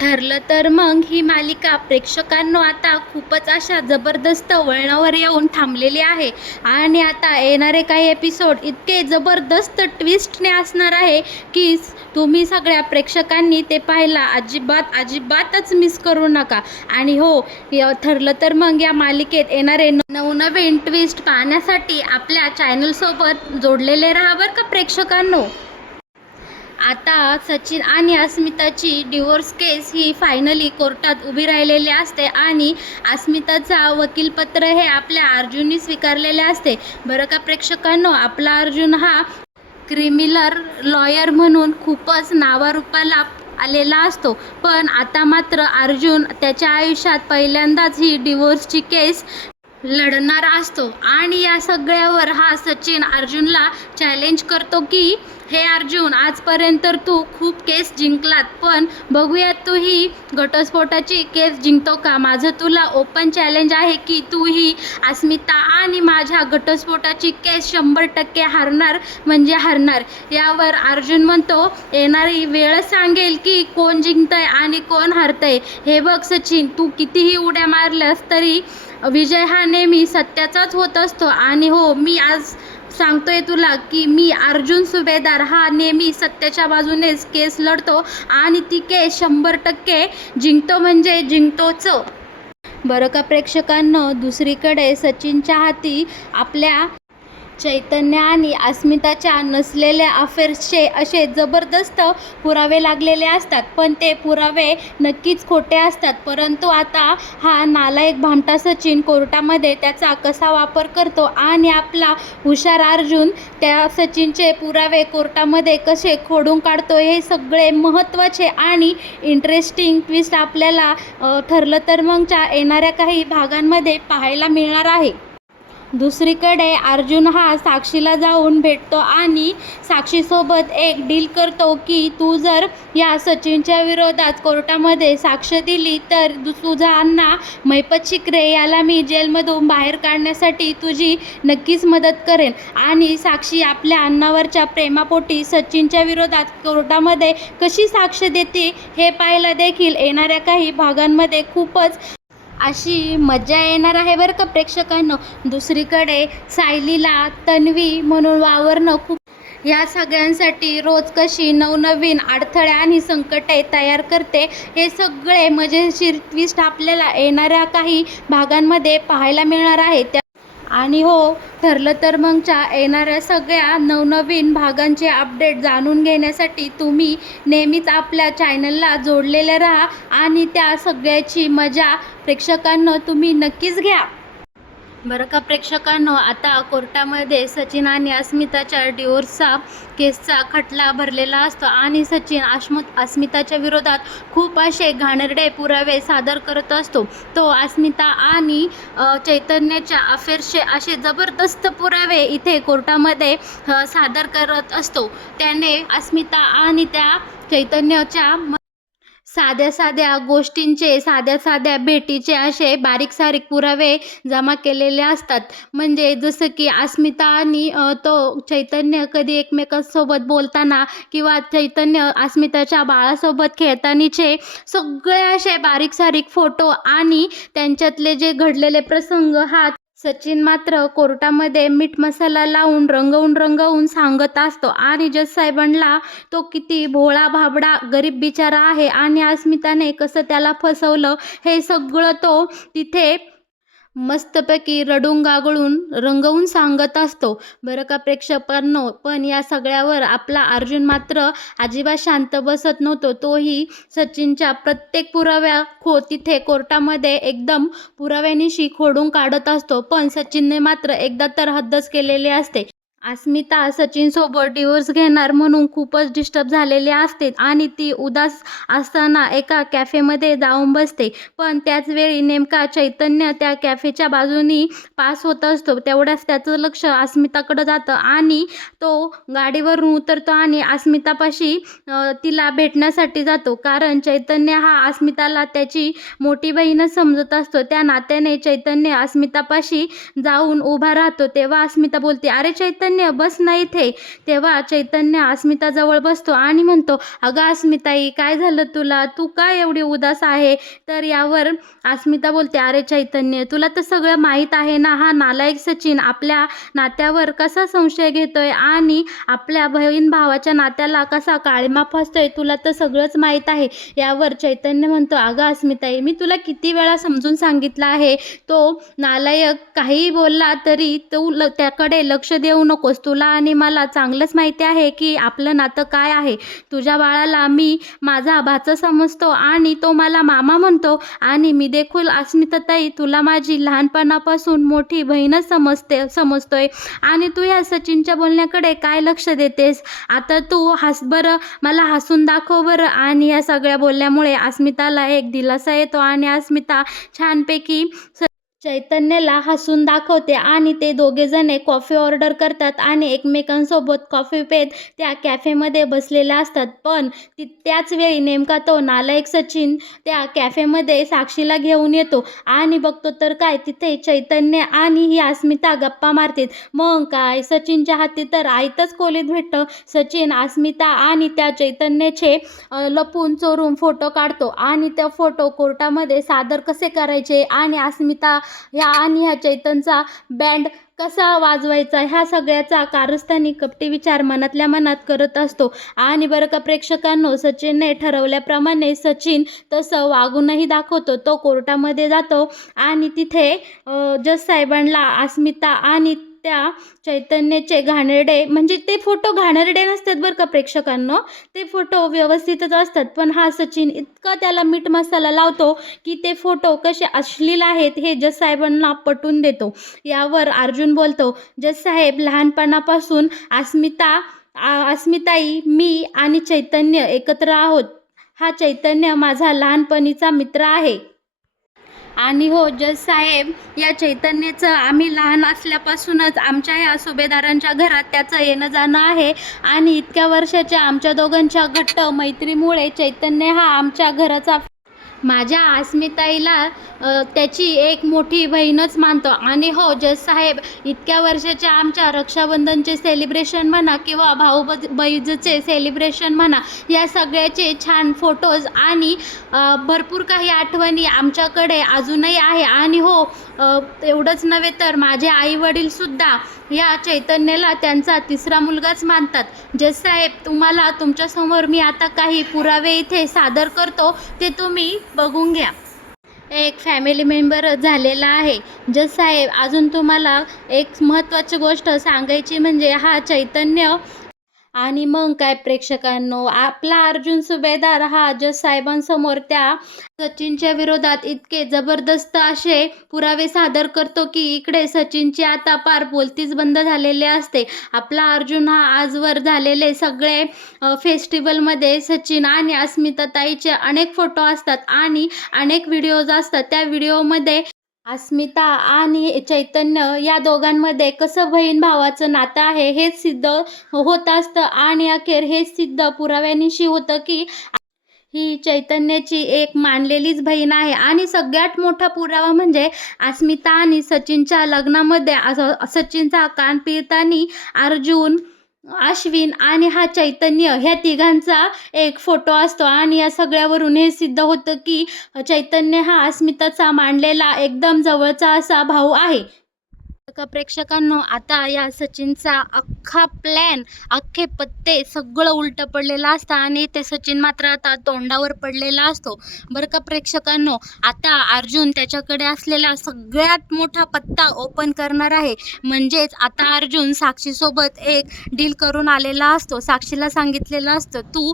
ठरलं तर मग ही मालिका प्रेक्षकांनो आता खूपच अशा जबरदस्त वळणावर येऊन थांबलेली आहे आणि आता येणारे काही एपिसोड इतके जबरदस्त ट्विस्टने असणार आहे की तुम्ही सगळ्या प्रेक्षकांनी ते पाहायला अजिबातच मिस करू नका. आणि हो, ठरलं तर मग या मालिकेत येणारे नवनवीन ट्विस्ट पाहण्यासाठी आपल्या चॅनलसोबत जोडलेले राहा बरं का प्रेक्षकांनो. आता सचिन आणि अस्मिताची डिवोर्स केस ही फायनली कोर्टात उभी राहिलेली असते आणि अस्मिताचा वकीलपत्र हे आपल्या अर्जुनने स्वीकारलेले असते. बरं का प्रेक्षकांनो, आपला अर्जुन हा क्रिमिनल लॉयर म्हणून खूपच नावारूपाला आलेला असतो, पण आता मात्र अर्जुन त्याच्या आयुष्यात पहिल्यांदाच ही डिवोर्सची केस लढणार असतो आणि या सगळ्यावर हा सचिन अर्जुनला चॅलेंज करतो की हे अर्जुन, आजपर्यंत तू खूप केस जिंकलात, पण बघूयात तू ही घटस्फोटाची केस जिंकतो का. माझं तुला ओपन चॅलेंज आहे की तू ही अस्मिता आणि माझ्या घटस्फोटाची केस 100% हारणार म्हणजे हारणार. यावर अर्जुन म्हणतो, येणारी वेळ सांगेल की कोण जिंकतंय आणि कोण हारतंय. हे बघ सचिन, तू कितीही उड्या मारल्यास तरी विजय हा नेहमी सत्याचाच होत असतो. आणि हो, मी आज सांगतोय तुला की मी अर्जुन सुभेदार हा नेहमी सत्याच्या बाजूनेच केस लढतो आणि ती केस 100% जिंकतो म्हणजे जिंकतोच. बरं का प्रेक्षकांनो, दुसरीकडे सचिनच्या हाती आपल्या चैतन्य आणि अस्मिताच्या नसलेल्या अफेअर्सचे असे जबरदस्त पुरावे लागलेले असतात, पण ते पुरावे नक्कीच खोटे असतात. परंतु आता हा नालायक भामटा सचिन कोर्टामध्ये त्याचा कसा वापर करतो आणि आपला हुशार अर्जुन त्या सचिनचे पुरावे कोर्टामध्ये कसे खोडून काढतो, हे सगळे महत्त्वाचे आणि इंटरेस्टिंग ट्विस्ट आपल्याला ठरलं तर मगच्या येणाऱ्या काही भागांमध्ये पाहायला मिळणार आहे. दुसरीकडे अर्जुन हा साक्षीला जाऊन भेटतो आणि साक्षीसोबत एक डील करतो की तू जर या सचिनच्या विरोधात कोर्टामध्ये साक्ष दिली तर तुझा अण्णा महिपत शिकरे याला मी जेलमधून बाहेर काढण्यासाठी तुझी नक्कीच मदत करेन. आणि साक्षी आपल्या अण्णावरच्या प्रेमापोटी सचिनच्या विरोधात कोर्टामध्ये कशी साक्ष देते हे पाहायला देखील येणाऱ्या काही भागांमध्ये खूपच अशी मजा येणार आहे बरं का प्रेक्षकांनो. दुसरीकडे सायलीला तन्वी म्हणून वावरणं खूप, ह्या सगळ्यांसाठी रोज कशी नवनवीन अडथळे आणि संकटे तयार करते, हे सगळे मजेशीर ट्विस्ट आपल्याला येणाऱ्या काही भागांमध्ये पाहायला मिळणार आहे. आणि हो, ठरलं तर मगच्या येणाऱ्या सगळ्या नवनवीन भागांचे अपडेट जाणून घेण्यासाठी तुम्ही नेहमीच आपल्या चॅनलला जोडलेले राहा आणि त्या सगळ्याची मजा प्रेक्षकांनो तुम्ही नक्कीच घ्या. बरं का प्रेक्षकांनो, आता कोर्टामध्ये सचिन आणि अस्मिताच्या डिवोर्सचा केसचा खटला भरलेला असतो आणि सचिन अस्मिताच्या विरोधात खूप असे घाणेरडे पुरावे सादर करत असतो. तो अस्मिता आणि चैतन्याच्या अफेअर्सचे असे जबरदस्त पुरावे इथे कोर्टामध्ये सादर करत असतो. त्याने अस्मिता आणि त्या चैतन्याच्या साध्या साध्या गोष्टींचे, साध्या साध्या भेटीचे असे बारीक सारीक पुरावे जमा केलेले असतात. म्हणजे जसं की अस्मिता आणि तो चैतन्य कधी एकमेकांसोबत बोलताना किंवा चैतन्य अस्मिताच्या बाळासोबत खेळतानीचे सगळे असे बारीक सारीक फोटो आणि त्यांच्यातले जे घडलेले प्रसंग हा सचिन मात्र कोर्टामध्ये मीठ मसाला लावून रंगवून सांगत असतो. आणि जज साहेबांना तो किती भोळा भाबडा गरीब बिचारा आहे आणि अस्मिताने कसं त्याला फसवलं हे सगळं तो तिथे मस्तपैकी रडून गागळून रंगवून सांगत असतो. बरं का प्रेक्षकांनो, पण या सगळ्यावर आपला अर्जुन मात्र अजिबात शांत बसत नव्हतो. तोही सचिनच्या प्रत्येक पुराव्या तिथे कोर्टामध्ये एकदम पुराव्यानिशी खोडून काढत असतो. पण सचिनने मात्र एकदा तर हद्दच केलेली असते. अस्मिता सचिनसोबत डिवोर्स घेणार म्हणून खूपच डिस्टर्ब झालेली असते आणि ती उदास असताना एका कॅफेमध्ये जाऊन बसते. पण त्याचवेळी नेमका चैतन्य त्या कॅफेच्या बाजूनी पास होत असतो. तेवढ्याच त्याचं लक्ष अस्मिताकडं जातं आणि तो गाडीवरून उतरतो आणि अस्मितापाशी तिला भेटण्यासाठी जातो. कारण चैतन्य हा अस्मिताला त्याची मोठी बहीणच समजत असतो. त्या नात्याने चैतन्य अस्मितापाशी जाऊन उभा राहतो. तेव्हा अस्मिता बोलते, अरे चैतन्य, चैतन्य बस ना इथे. तेव्हा चैतन्य अस्मिताजवळ बसतो आणि म्हणतो, अगं अस्मिताई, काय झालं तुला? तू काय एवढी उदास आहे? तर यावर अस्मिता बोलते, अरे चैतन्य, तुला तर सगळं माहीत आहे ना, हा नालायक सचिन आपल्या नात्यावर कसा संशय घेतोय आणि आपल्या बहीण भावाच्या नात्याला कसा काळिमा फासतोय, तुला तर सगळंच माहीत आहे. यावर चैतन्य म्हणतो, अगं अस्मिताई, मी तुला किती वेळा समजून सांगितलं आहे, तो नालायक काहीही बोलला तरी तू त्याकडे लक्ष देऊ नकोस. तुला आणि मला चांगलंच माहिती आहे की आपलं नातं काय आहे. तुझ्या बाळाला मी माझा भाचा समजतो आणि तो मला मामा म्हणतो आणि मी देखील अस्मिताताई तुला माझी लहानपणापासून मोठी बहीणच समजतोय आणि तू ह्या सचिनच्या बोलण्याकडे काय लक्ष देतेस? आता तू हस बरं, मला हसून दाखव बरं. आणि या सगळ्या बोलल्यामुळे अस्मिताला एक दिलासा येतो आणि अस्मिता छानपैकी चैतन्यला हसून दाखवते आणि ते दोघेजणे कॉफी ऑर्डर करतात आणि एकमेकांसोबत कॉफी पेत त्या कॅफेमध्ये बसलेले असतात. पण त्याच वेळी नेमका तो नालायक सचिन त्या कॅफेमध्ये साक्षीला घेऊन येतो आणि बघतो तर काय, तिथे चैतन्य आणि ही अस्मिता गप्पा मारतात. मग काय, सचिनच्या हाती तर आयतच कोलीत भेटतं. सचिन अस्मिता आणि त्या चैतन्याचे लपून चोरून फोटो काढतो आणि त्या फोटो कोर्टामध्ये सादर कसे करायचे आणि अस्मिता ह्या चैतनचा बँड कसा वाजवायचा, ह्या सगळ्याचा कारस्थानी कपटी विचार मनातल्या मनात करत असतो. आणि बरं का प्रेक्षकांनो, सचिनने ठरवल्याप्रमाणे सचिन तसं वागूनही दाखवतो. तो कोर्टामध्ये जातो आणि तिथे जज साहेबांना अस्मिता आणि त्या चैतन्याचे घाणेरडे, म्हणजे ते फोटो घाणेरडे नसतात बरं का प्रेक्षकांनो, ते फोटो व्यवस्थितच असतात. पण हा सचिन इतका त्याला मीठ मसाला लावतो की ते फोटो कसे अश्लील आहेत हे जज साहेबांना पटवून देतो. यावर अर्जुन बोलतो, जज साहेब, लहानपणापासून अस्मिताई, मी आणि चैतन्य एकत्र आहोत. हा चैतन्य माझा लहानपणीचा मित्र आहे. आणि हो जज साहेब, या चैतन्याचं आम्ही लहान असल्यापासूनच आमच्या ह्या सुभेदारांच्या घरात त्याचं येणं जाणं आहे आणि इतक्या वर्षाच्या आमच्या दोघांच्या घट्ट मैत्रीमुळे चैतन्य हा आमच्या घराचा, माझ्या अस्मिताईला त्याची एक मोठी बहीणच मानतो. आणि हो जज साहेब, इतक्या वर्षाच्या आमच्या रक्षाबंधनचे सेलिब्रेशन म्हणा किंवा भाऊबीजेचे सेलिब्रेशन म्हणा, या सगळ्याचे छान फोटोज आणि भरपूर काही आठवणी आमच्याकडे अजूनही आहे. आणि हो, एवढंच नव्हे तर माझे आईवडीलसुद्धा या चैतन्याला त्यांचा तिसरा मुलगाच मानतात. जज साहेब, तुम्हाला तुमच्यासमोर मी आता काही पुरावे इथे सादर करतो, ते तुम्ही बघून घ्या. एक फॅमिली मेंबर झालेला आहे. जज साहेब, अजून तुम्हाला एक महत्त्वाची गोष्ट सांगायची म्हणजे हा चैतन्य आणि मग काय प्रेक्षकांनो, आपला अर्जुन सुभेदार हा जज साहेबांसमोर त्या सचिनच्या विरोधात इतके जबरदस्त असे पुरावे सादर करतो की इकडे सचिनची आता पार बोलतीच बंद झालेली असते. आपला अर्जुन हा आजवर झालेले सगळे फेस्टिवलमध्ये सचिन आणि अस्मिताताईचे अनेक फोटो असतात आणि अनेक व्हिडिओज असतात. त्या व्हिडिओमध्ये अस्मिता आणि चैतन्य या दोघांमध्ये कसं बहीण भावाचं नातं आहे हेच सिद्ध होत असतं आणि अखेर हेच सिद्ध पुराव्यानिशी होतं की ही चैतन्याची एक मानलेलीच बहीण आहे. आणि सगळ्यात मोठा पुरावा म्हणजे अस्मिता आणि सचिनच्या लग्नामध्ये सचिनचा कान पिळताना अर्जुन, अश्विन आणि हा चैतन्य ह्या तिघांचा एक फोटो असतो आणि या सगळ्यावरून हे सिद्ध होतं की चैतन्य हा अस्मिताचा मानलेला एकदम जवळचा असा भाऊ आहे. प्रेक्षकांनो, आता या सचिनचा अख्खा प्लॅन, अख्खे पत्ते सगळं उलटं पडलेलं असतं आणि ते सचिन मात्र आता तोंडावर पडलेला असतो. बरं का प्रेक्षकांनो, आता अर्जुन त्याच्याकडे असलेला सगळ्यात मोठा पत्ता ओपन करणार आहे. म्हणजेच आता अर्जुन साक्षीसोबत एक डील करून आलेला असतो. साक्षीला सांगितलेलं असतं, तू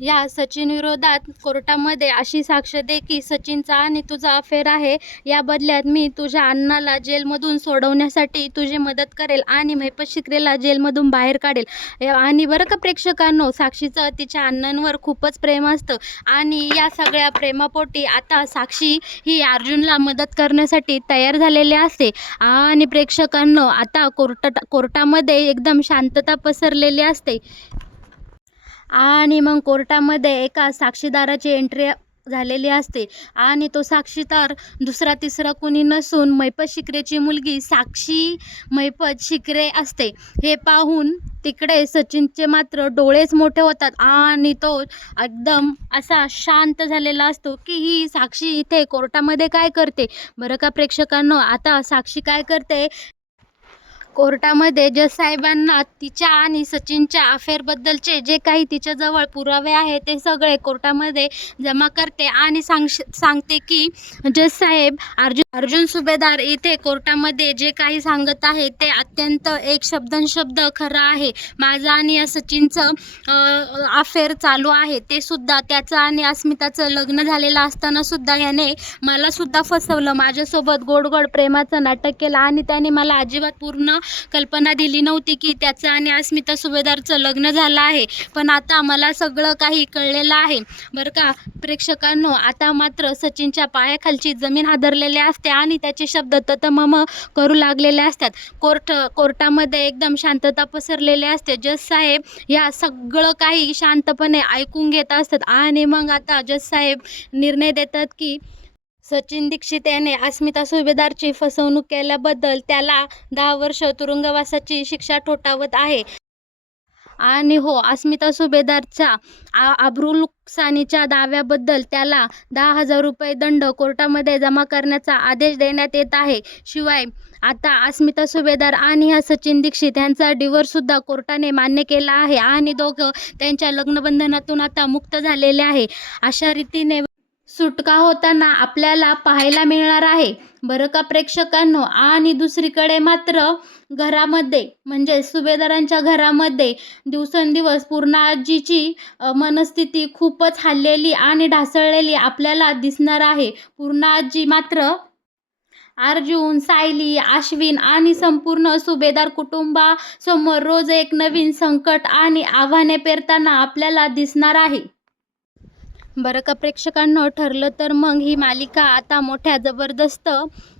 या सचिन विरोधात कोर्टामध्ये अशी साक्ष दे की सचिनचा आणि तुझा अफेअर आहे. या बदल्यात मी तुझ्या अण्णाला जेलमधून सोडवण्यासाठी तुझी मदत करेल आणि महिपत शिकरेला जेलमधून बाहेर काढेल. आणि बरं का प्रेक्षकांनो, साक्षीचं तिच्या अण्णांवर खूपच प्रेम असतं आणि या सगळ्या प्रेमापोटी आता साक्षी ही अर्जुनला मदत करण्यासाठी तयार झालेली असते. आणि प्रेक्षकांनो, आता कोर्टामध्ये एकदम शांतता पसरलेली असते आणि मग कोर्टामध्ये एका साक्षीदाराची एंट्री झालेली असते आणि तो साक्षी तर दुसरा तिसरा कोणी नसून मैपत शिकरेची मुलगी साक्षी मैपत शिकरे असते. हे पाहून तिकडे सचिनचे मात्र डोळेच मोठे होतात आणि तो एकदम असा शांत झालेला असतो की ही साक्षी इथे कोर्टामध्ये काय करते. बरं का प्रेक्षकांनो, आता साक्षी काय करते, कोर्टामध्ये जज साहेबांना तिच्या आणि सचिनच्या अफेअरबद्दलचे जे काही तिच्याजवळ पुरावे आहे ते सगळे कोर्टामध्ये जमा करते आणि सांगते की जज साहेब, अर्जुन सुभेदार इथे कोर्टामध्ये जे काही सांगत आहे ते अत्यंत एक शब्दनशब्द खरं आहे. माझं आणि या सचिनचं अफेअर चालू आहे, ते सुद्धा त्याचं आणि अस्मिताचं लग्न झालेलं असताना सुद्धा याने मला सुद्धा फसवलं, माझ्यासोबत गोड गोड प्रेमाचं नाटक केलं आणि त्याने मला अजिबात पूर्ण कल्पना दिली नव्हती की त्याचं आणि अस्मिता सुभेदारचं लग्न झालं आहे. पण आता मला सगळं काही कळलेलं आहे. बरं का प्रेक्षकांनो, आता मात्र सचिनच्या पायाखालची जमीन हादरलेली असते आणि त्याचे शब्द ततमम करू लागलेले असतात. कोर्टामध्ये एकदम शांतता पसरलेली असते. जज साहेब या सगळं काही शांतपणे ऐकून घेत असतात आणि मग आता जज साहेब निर्णय देतात की सचिन दीक्षित याने अस्मिता सुभेदारची फसवणूक केल्याबद्दल त्याला 10 वर्ष तुरुंगवासाची शिक्षा ठोठावत आहे. आणि हो, अस्मिता सुभेदारच्या आबरू नुकसानीच्या दाव्याबद्दल त्याला 10,000 रुपये दंड कोर्टामध्ये जमा करण्याचा आदेश देण्यात येत आहे. शिवाय आता अस्मिता सुभेदार आणि हा सचिन दीक्षित यांचा डिवोर्ससुद्धा कोर्टाने मान्य केला आहे आणि दोघं त्यांच्या लग्नबंधनातून आता मुक्त झालेले आहे. अशा रीतीने सुटका होताना आपल्याला पाहायला मिळणार आहे. बरं का प्रेक्षकांनो, आणि दुसरीकडे मात्र घरामध्ये म्हणजे सुभेदारांच्या घरामध्ये दिवसेंदिवस पूर्णाजीची मनस्थिती खूपच हललेली आणि ढासळलेली आपल्याला दिसणार आहे. पूर्णाजी मात्र अर्जुन, सायली, अश्विन आणि संपूर्ण सुभेदार कुटुंबासमोर रोज एक नवीन संकट आणि आव्हाने पेरताना आपल्याला दिसणार आहे. बरं का प्रेक्षकांनो, ठरलं तर मग ही मालिका आता मोठ्या जबरदस्त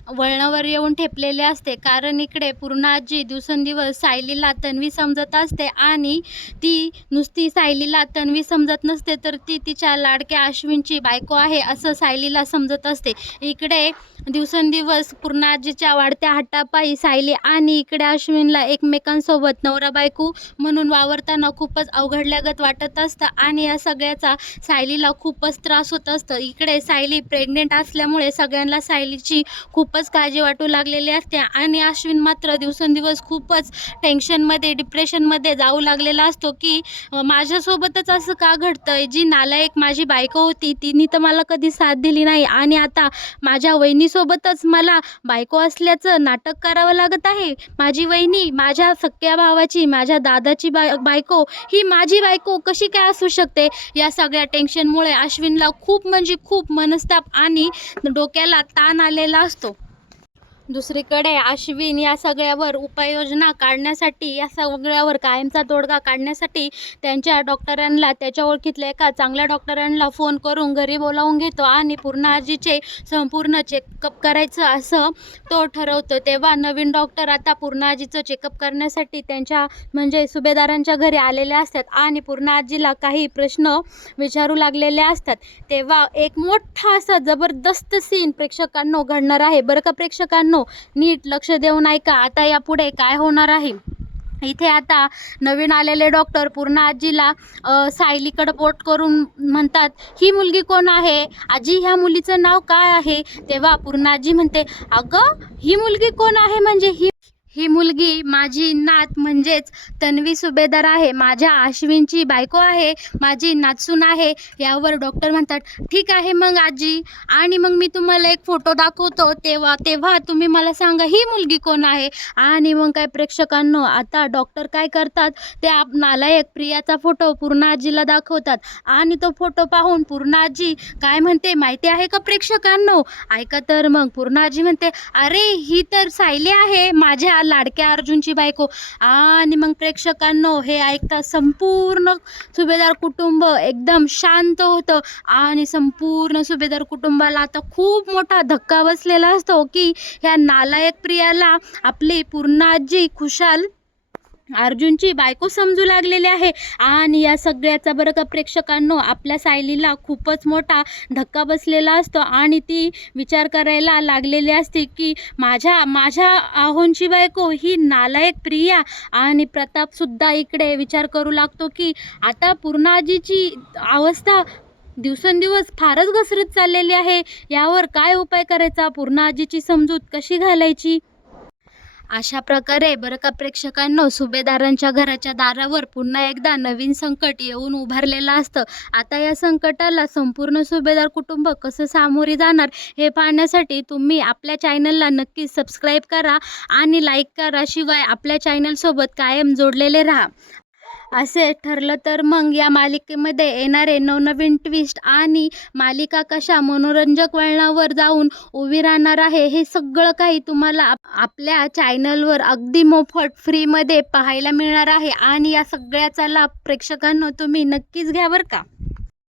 वळणावर येऊन ठेपलेले असते. कारण इकडे पूर्णाजी दिवसेंदिवस सायलीला तन्वी समजत असते आणि ती नुसती सायलीला तन्वी समजत नसते, तर ती तिच्या लाडक्या अश्विनची बायको आहे असं सायलीला समजत असते. इकडे दिवसेंदिवस पूर्णाजीच्या वाढत्या हट्टापायी सायली आणि इकडे अश्विनला एकमेकांसोबत नवरा बायको म्हणून वावरताना खूपच अवघडल्यागत वाटत असतं आणि या सगळ्याचा सायलीला खूपच त्रास होत असतं. इकडे सायली प्रेग्नेंट असल्यामुळे सगळ्यांना सायलीची खूपच काळजी वाटू लागलेली असते आणि अश्विन मात्र दिवसेंदिवस खूपच टेन्शनमध्ये, डिप्रेशनमध्ये जाऊ लागलेला असतो की माझ्यासोबतच असं का घडतंय, जी नालायक माझी बायको होती तिने तर मला कधी साथ दिली नाही आणि आता माझ्या वहिनीसोबतच मला बायको असल्याचं नाटक करावं लागत आहे. माझी वहिनी, माझ्या सख्या भावाची, माझ्या दादाची बायको ही माझी बायको कशी काय असू शकते. या सगळ्या टेन्शनमुळे अश्विनला खूप म्हणजे खूप मनस्ताप आणि डोक्याला ताण आलेला असतो. दुसरीकडे अश्विन या सगळ्यावर उपाययोजना काढण्यासाठी, या सगळ्यावर कायमचा तोडगा काढण्यासाठी त्यांच्या डॉक्टरांना, त्याच्या ओळखीतल्या एका चांगल्या डॉक्टरांना फोन करून घरी बोलावून घेतो आणि पूर्णाजीचे संपूर्ण चेकअप करायचं असं तो ठरवतो. तेव्हा नवीन डॉक्टर आता पूर्णाजीचं चेकअप करण्यासाठी त्यांच्या म्हणजे सुभेदारांच्या घरी आलेले असतात आणि पूर्णाजीला काही प्रश्न विचारू लागलेले असतात. तेव्हा एक मोठा असा जबरदस्त सीन प्रेक्षकांनो घडणार आहे. बरं का प्रेक्षकांनो, नीट लक्ष देऊन ऐका, आता यापुढे काय होणार आहे. इथे आता नवीन आलेले डॉक्टर पूर्णाजीला सायलीकडे बोट करून म्हणतात, ही मुलगी कोण आहे आजी, ह्या मुलीचं नाव काय आहे. तेव्हा पूर्णाजी म्हणते, अगं ही मुलगी कोण आहे म्हणजे ही मुलगी माझी नात म्हणजेच तन्वी सुभेदार आहे, माझ्या अश्विनची बायको आहे, माझी नातसून आहे. यावर डॉक्टर म्हणतात, ठीक आहे मग आजी, आणि मग मी तुम्हाला एक फोटो दाखवतो, तेव्हा तुम्ही मला सांगा ही मुलगी कोण आहे. आणि मग काय प्रेक्षकांनो, आता डॉक्टर काय करतात, ते नालायक प्रियाचा फोटो पूर्णाजीला दाखवतात आणि तो फोटो पाहून पूर्णाजी काय म्हणते माहिती आहे का प्रेक्षकांनो, ऐका तर. मग पूर्णाजी म्हणते, अरे ही तर सायली आहे, माझ्या लाडक्या अर्जुनची बायको. आणि मग प्रेक्षकांनो हे ऐकता संपूर्ण सुभेदार कुटुंब एकदम शांत होतं आणि संपूर्ण सुभेदार कुटुंबाला आता खूप मोठा धक्का बसलेला असतो की ह्या नालायक प्रियाला आपली पूर्णाजी खुशाल अर्जुनची बायको समजू लागलेली आहे. आणि या सगळ्याचा बरं का प्रेक्षकांनो आपल्या सायलीला खूपच मोठा धक्का बसलेला असतो आणि ती विचार करायला लागलेली असते की माझ्या आहोंची बायको ही नालायक प्रिया. आणि प्रतापसुद्धा इकडे विचार करू लागतो की आता पूर्णाजीची अवस्था दिवसेंदिवस फारच घसरत चाललेली आहे. यावर काय उपाय करायचा, पूर्णाजीची समजूत कशी घालायची. अशा प्रकारे बरं का प्रेक्षकांनो सुभेदारांच्या घराच्या दारावर पुन्हा एकदा नवीन संकट येऊन उभारलेलं असतं. आता या संकटाला संपूर्ण सुभेदार कुटुंब कसं सामोरे जाणार हे पाहण्यासाठी तुम्ही आपल्या चॅनलला नक्की सबस्क्राईब करा आणि लाईक करा. शिवाय आपल्या चॅनलसोबत कायम जोडलेले राहा. असे ठरलं तर मग या मालिकेमध्ये येणारे नवनवीन ट्विस्ट आणि मालिका कशा मनोरंजक वळणावर जाऊन उभी राहणार आहे हे सगळं काही तुम्हाला आपल्या चॅनलवर अगदी मोफत फ्रीमध्ये पाहायला मिळणार आहे. आणि या सगळ्याचा लाभ प्रेक्षकांनो तुम्ही नक्कीच घ्या बरं का.